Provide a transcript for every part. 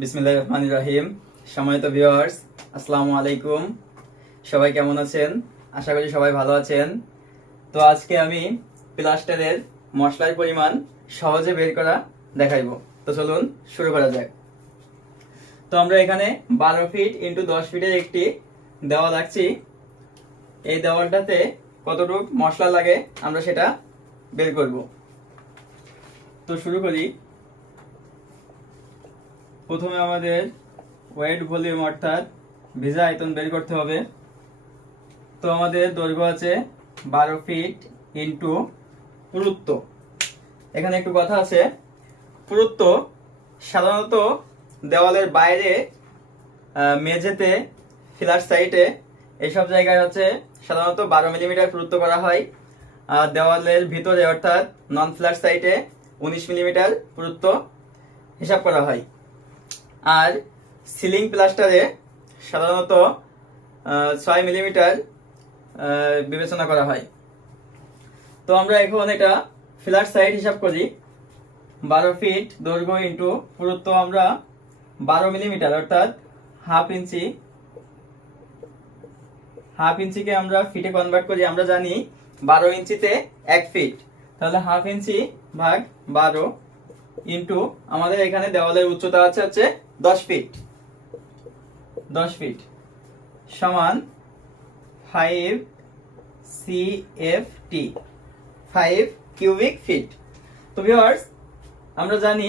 বিসমিল্লাহির রহমানির রহিম। সম্মানিত ভিউয়ার্স, আসসালামু আলাইকুম। সবাই কেমন আছেন? আশা করি সবাই ভালো আছেন। তো আজকে আমি প্লাস্টারের মশলার পরিমাণ সহজে বের করা দেখাইবো। তো চলুন শুরু করা যাক। তো আমরা এখানে 12 ফিট ইন্টু 10 ফিটের একটি দেওয়াল আঁকছি। এই দেওয়ালটাতে কতটুকু মশলা লাগে আমরা সেটা বের করব। তো শুরু করি। প্রথমে আমাদের ওয়েট ভলিউম অর্থাৎ ভিজা আয়তন বের করতে হবে। তো আমাদের দৈর্ঘ্য আছে 12 ফিট ইন্টু পুরুত্ব। এখানে একটু কথা আছে, পুরুত্ব সাধারণত দেওয়ালের বাইরে, মেঝেতে, ফ্ল্যাট সাইটে এইসব জায়গায় হচ্ছে সাধারণত 12 মিলিমিটার পুরুত্ব করা হয়। আর দেওয়ালের ভিতরে অর্থাৎ নন ফ্ল্যাট সাইটে 19 মিলিমিটার পুরুত্ব হিসাব করা হয়। আর সিলিং প্লাস্টারে সাধারণত 6 মিলিমিটার বিবেচনা করা হয়। তো আমরা এখন এটা ফ্ল্যাট সাইড হিসাব করি। 12 ফিট দৈর্ঘ্য ইন্টু পুরুত্ব আমরা 12 মিলিমিটার অর্থাৎ হাফ ইঞ্চিকে আমরা ফিটে কনভার্ট করি। আমরা জানি 12 ইঞ্চিতে 1 ফিট, তাহলে হাফ ইঞ্চি ভাগ 12 ইন্টু আমাদের এখানে দেওয়ালের উচ্চতা হচ্ছে 10 ফিট সমান 5 CFT, 5 কিউবিক ফিট। তো ভিউয়ার্স, আমরা জানি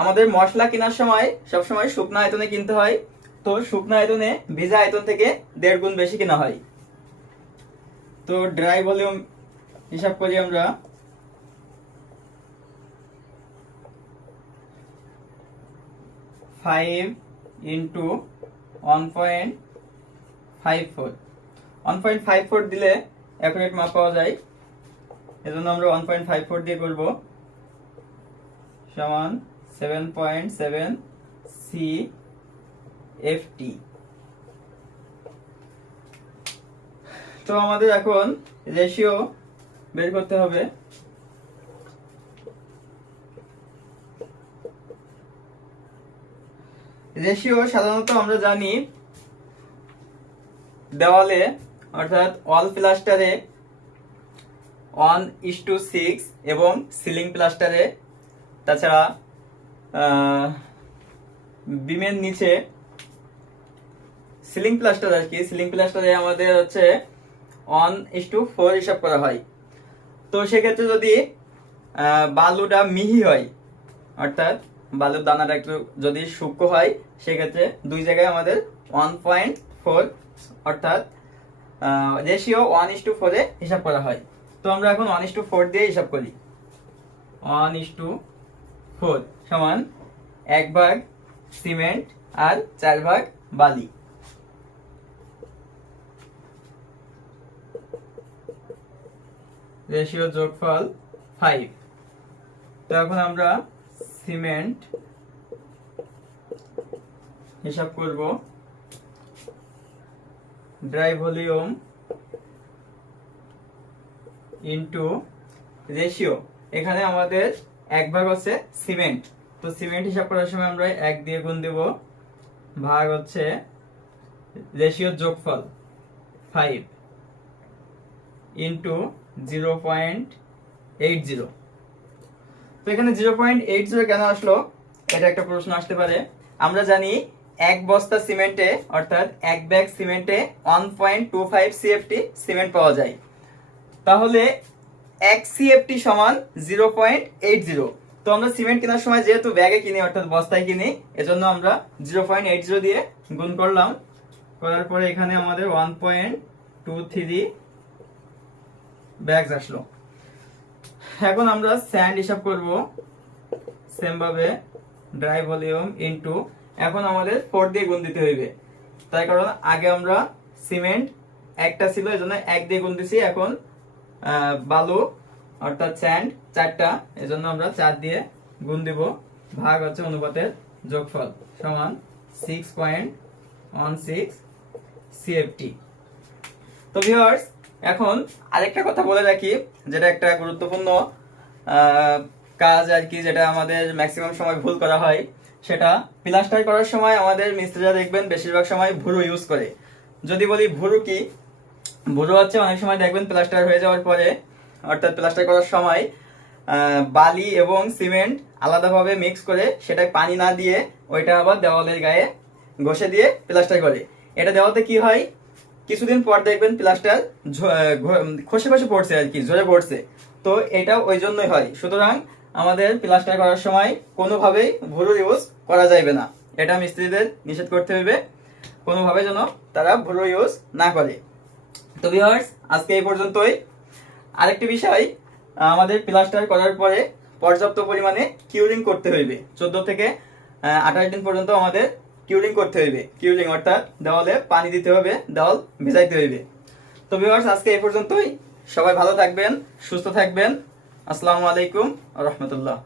আমাদের মশলা কেনার সময় সবসময় শুকনো আয়তনে কিনতে হয়। তো শুকনো আয়তনে ভিজা আয়তন থেকে 1.5 গুণ বেশি কেনা হয়। তো ড্রাই ভলিউম হিসাব করি আমরা। ফাইভ ইন্টু 1.54 দিলে অ্যাকুরেট মাপ পাওয়া যায়। এজন্য আমরা 1.54 দিয়ে করব, সমান 7.7 CFT। তো আমাদের এখন রেশিও বের করতে হবে। রেশিও সাধারণত আমরা জানি দেওয়ালে অর্থাৎ ওয়াল প্লাস্টারে 1:6 এবং সিলিং প্লাস্টারে, তাছাড়া বিমের নিচে সিলিং প্লাস্টার আর কি, সিলিং প্লাস্টারে আমাদের হচ্ছে 1:4 হিসাব করা হয়। তো সেক্ষেত্রে যদি বালুটা মিহি হয় অর্থাৎ বালুর দানাটা একটু যদি সূক্ষ্ম হয়, সেক্ষেত্রে দুই জায়গায় আমাদের 1.4 অর্থাৎ রেশিও 1:4 এ হিসাব করা হয়। তো আমরা এখন 1:4 দিয়ে হিসাব করি। 1:4 সমান 1 ভাগ সিমেন্ট আর 4 ভাগ বালি। রেশিও যোগফল 5। তো এখন আমরা সিমেন্ট হিসাব করব। ড্রাই ভলিউম ইন্টু রেশিও, এখানে আমাদের 1 ভাগ হচ্ছে সিমেন্ট। তো সিমেন্ট হিসাব করার সময় আমরা 1 দিয়ে গুণ দেব, ভাগ হচ্ছে রেশিও যোগফল 5 ইন্টু 0.80। তো এখানে 0.80 কেন আসলো, এটা একটা প্রশ্ন আসতে পারে। আমরা জানি 1 বস্তা সিমেন্টে অর্থাৎ 1 ব্যাগ সিমেন্টে 1.25 CFT সিমেন্ট পাওয়া যায়। তাহলে 1 CFT সমান 0.80। তো আমরা সিমেন্ট কেনার সময় যেহেতু ব্যাগে কিনি অর্থাৎ বস্তায় কিনি, এজন্য আমরা 0.80 দিয়ে গুণ করলাম। করার পরে এখানে আমাদের 1.23 ব্যাগস আসলো। এখন আমরা স্যান্ড হিসাব করব সেম ভাবে, ড্রাই ভলিউম ইনটু, এখন আমাদের 4 দিয়ে গুণ দিতে হইবে, তাই কারণ আগে আমরা সিমেন্ট একটা ছিল এজন্য 1 দিয়ে গুণ দিছি। এখন বালু অর্থাৎ স্যান্ড 4টা, এজন্য আমরা 4 দিয়ে গুণ দিব, ভাগ হচ্ছে অনুপাতের যোগফল সমান 6.16 CFT। তো ভিউয়ার্স, এখন আরেকটা কথা বলে রাখি, যেটা একটা গুরুত্বপূর্ণ কাজ আর কি, যেটা আমাদের ম্যাক্সিমাম সময় ভুল করা হয়। সেটা প্লাস্টার করার সময় আমাদের মিস্ত্রিরা দেখবেন বেশিরভাগ সময় ভুরু ইউজ করে। যদি বলি ভুরু কি, ভুরু হচ্ছে অনেক সময় দেখবেন প্লাস্টার হয়ে যাওয়ার পরে, অর্থাৎ প্লাস্টার করার সময় বালি এবং সিমেন্ট আলাদাভাবে মিক্স করে সেটায় পানি না দিয়ে ওইটা আবার দেওয়ালের গায়ে ঘষে দিয়ে প্লাস্টার করে। এটা দেওয়াতে কি হয়, কিছুদিন পর দেখবেন প্লাস্টার খসে খসে পড়ছে আর কি, ঝরে পড়ছে। তো এটা ওই জন্যই হয়। সুতরাং আমাদের প্লাস্টার করার সময় কোনোভাবেই ভুরু ইউজ করা যাবে না, এটা মিস্ত্রিদের নিষেধ করতে হবে, কোনোভাবে যেন তারা ভুরু ইউজ না করে। তো ভিউয়ার্স, আজকে এই পর্যন্তই। আরেকটি বিষয়, আমাদের প্লাস্টার করার পরে পর্যাপ্ত পরিমাণে কিউরিং করতে হইবে। 14 থেকে 28 দিন পর্যন্ত আমাদের কিউরিং করতে হইবে। কিউরিং অর্থাৎ দেওয়ালে পানি দিতে হবে, দেওয়াল ভিজাইতে হইবে। তো ভিউয়ার্স, আজকে এই পর্যন্তই। সবাই ভালো থাকবেন, সুস্থ থাকবেন। আসসালামু আলাইকুম ওয়া রাহমাতুল্লাহ।